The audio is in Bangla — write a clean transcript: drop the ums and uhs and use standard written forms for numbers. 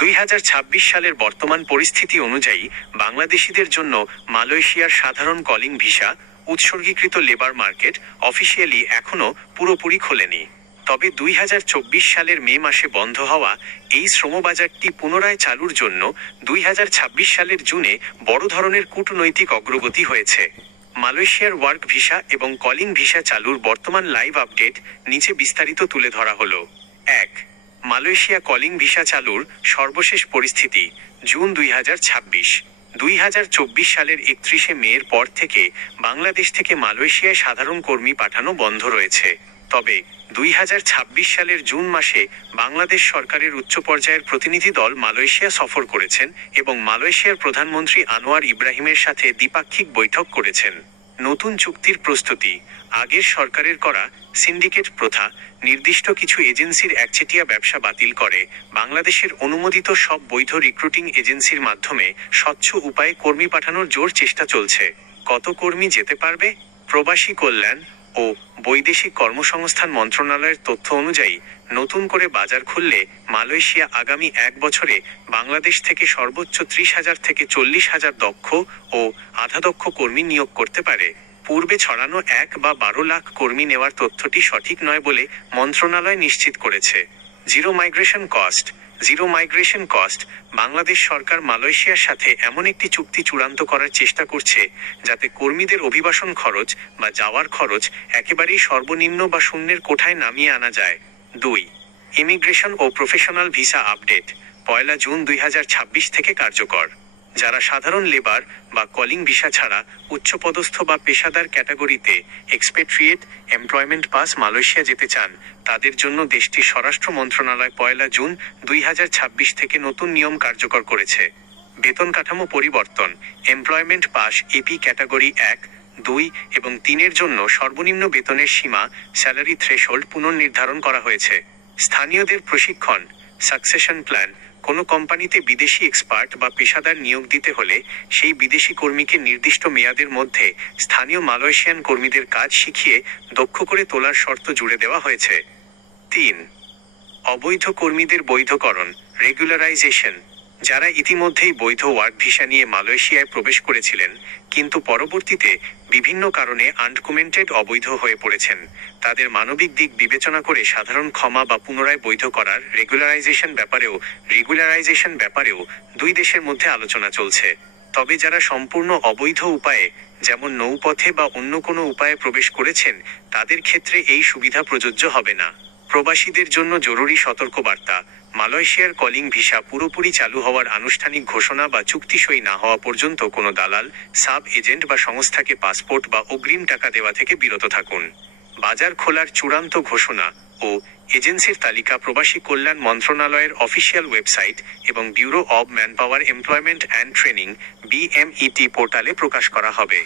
2026 সালের বর্তমান পরিস্থিতি অনুযায়ী বাংলাদেশিদের জন্য মালয়েশিয়ার সাধারণ কলিং ভিসা উৎসর্গীকৃত লেবার মার্কেট অফিসিয়ালি এখনও পুরোপুরি খোলেনি। তবে 2024 সালের মে মাসে বন্ধ হওয়া এই শ্রমবাজারটি পুনরায় চালুর জন্য 2026 সালের জুনে বড় ধরনের কূটনৈতিক অগ্রগতি হয়েছে। মালয়েশিয়ার ওয়ার্ক ভিসা এবং কলিং ভিসা চালুর বর্তমান লাইভ আপডেট নিচে বিস্তারিত তুলে ধরা হলো। 1. মালয়েশিয়া কলিং ভিসা চালুর সর্বশেষ পরিস্থিতি জুন 2026। 2024 সালের 31শে মের পর থেকে বাংলাদেশ থেকে মালয়েশিয়ায় সাধারণ কর্মী পাঠানো বন্ধ রয়েছে। তবে 2026 সালের জুন মাসে বাংলাদেশ সরকারের উচ্চ পর্যায়ের প্রতিনিধি দল মালয়েশিয়া সফর করেছেন এবং মালয়েশিয়ার প্রধানমন্ত্রী আনোয়ার ইব্রাহিমের সাথে দ্বিপাক্ষিক বৈঠক করেছেন। নতুন চুক্তির প্রস্তুতি আগের সরকারের করা সিন্ডিকেট প্রথা নির্দিষ্ট কিছু এজেন্সির একচেটিয়া ব্যবসা বাতিল করে বাংলাদেশের অনুমোদিত সব বৈধ রিক্রুটিং এজেন্সির মাধ্যমে স্বচ্ছ উপায়ে কর্মী পাঠানোর জোর চেষ্টা চলছে। কত কর্মী যেতে পারবে? প্রবাসী কল্যাণ ও বৈদেশিক কর্মসংস্থান মন্ত্রণালয়ের তথ্য অনুযায়ী নতুন করে বাজার খুললে মালয়েশিয়া আগামী 1 বছরে বাংলাদেশ থেকে সর্বোচ্চ 30,000 থেকে 40,000 দক্ষ ও আধাদক্ষ কর্মী নিয়োগ করতে পারে। পূর্বে ছড়ানো 1 বা 12 লাখ কর্মী নেওয়ার তথ্যটি সঠিক নয় বলে মন্ত্রণালয় নিশ্চিত করেছে। জিরো মাইগ্রেশন কস্ট বাংলাদেশ সরকার মালয়েশিয়ার সাথে এমন একটি চুক্তি চূড়ান্ত করার চেষ্টা করছে যাতে কর্মীদের অভিবাসন খরচ বা যাওয়ার খরচ একেবারেই সর্বনিম্ন বা শূন্যের কোঠায় নামিয়ে আনা যায়। 2. ইমিগ্রেশন ও প্রফেশনাল ভিসা আপডেট 1 জুন 2026 থেকে কার্যকর। যারা সাধারণ লেবার বা কলিং ভিসা ছাড়া উচ্চপদস্থ বা পেশাদার ক্যাটাগরিতে এক্সপেট্রিয়েট এমপ্লয়মেন্ট পাস মালয়েশিয়া যেতে চান তাদের জন্য দেশটির স্বরাষ্ট্র মন্ত্রণালয় 1 জুন 2026 থেকে নতুন নিয়ম কার্যকর করেছে। বেতন কাঠামো পরিবর্তন এমপ্লয়মেন্ট পাস এপি ক্যাটাগরি 1, 2 এবং 3 জন্য সর্বনিম্ন বেতনের সীমা স্যালারি থ্রেশহোল্ড পুনর্নির্ধারণ করা হয়েছে। স্থানীয়দের প্রশিক্ষণ সাকসেশন প্ল্যান কোনো কোম্পানিতে বিদেশি এক্সপার্ট বা পেশাদার নিয়োগ দিতে হলে সেই বিদেশি কর্মীকে নির্দিষ্ট মেয়াদের মধ্যে স্থানীয় মালয়েশিয়ান কর্মীদের কাজ শিখিয়ে দক্ষ করে তোলার শর্ত জুড়ে দেওয়া হয়েছে। 3. অবৈধ কর্মীদের বৈধকরণ রেগুলারাইজেশন যারা ইতিমধ্যেই বৈধ ওয়ার্ক ভিসা নিয়ে মালয়েশিয়ায় প্রবেশ করেছিলেন কিন্তু পরবর্তীতে বিভিন্ন কারণে আনডকুমেন্টেড অবৈধ হয়ে পড়েছেন তাদের মানবিক দিক বিবেচনা করে সাধারণ ক্ষমা বা পুনরায় বৈধ করার রেগুলারাইজেশন ব্যাপারেও দুই দেশের মধ্যে আলোচনা চলছে। তবে যারা সম্পূর্ণ অবৈধ উপায়ে যেমন নৌপথে বা অন্য কোনো উপায়ে প্রবেশ করেছেন তাদের ক্ষেত্রে এই সুবিধা প্রযোজ্য হবে না। প্রবাসীদের জন্য জরুরি সতর্কবার্তা মালয়েশিয়ার কলিং ভিসা পুরোপুরি চালু হওয়ার আনুষ্ঠানিক ঘোষণা বা চুক্তি সই না হওয়া পর্যন্ত কোনো দালাল সাব এজেন্ট বা সংস্থাকে পাসপোর্ট বা অগ্রিম টাকা দেওয়া থেকে বিরত থাকুন। বাজার খোলার চূড়ান্ত ঘোষণা ও এজেন্সির তালিকা প্রবাসী কল্যাণ মন্ত্রণালয়ের অফিসিয়াল ওয়েবসাইট এবং bureau of manpower employment and training BMET পোর্টালে প্রকাশ করা হবে।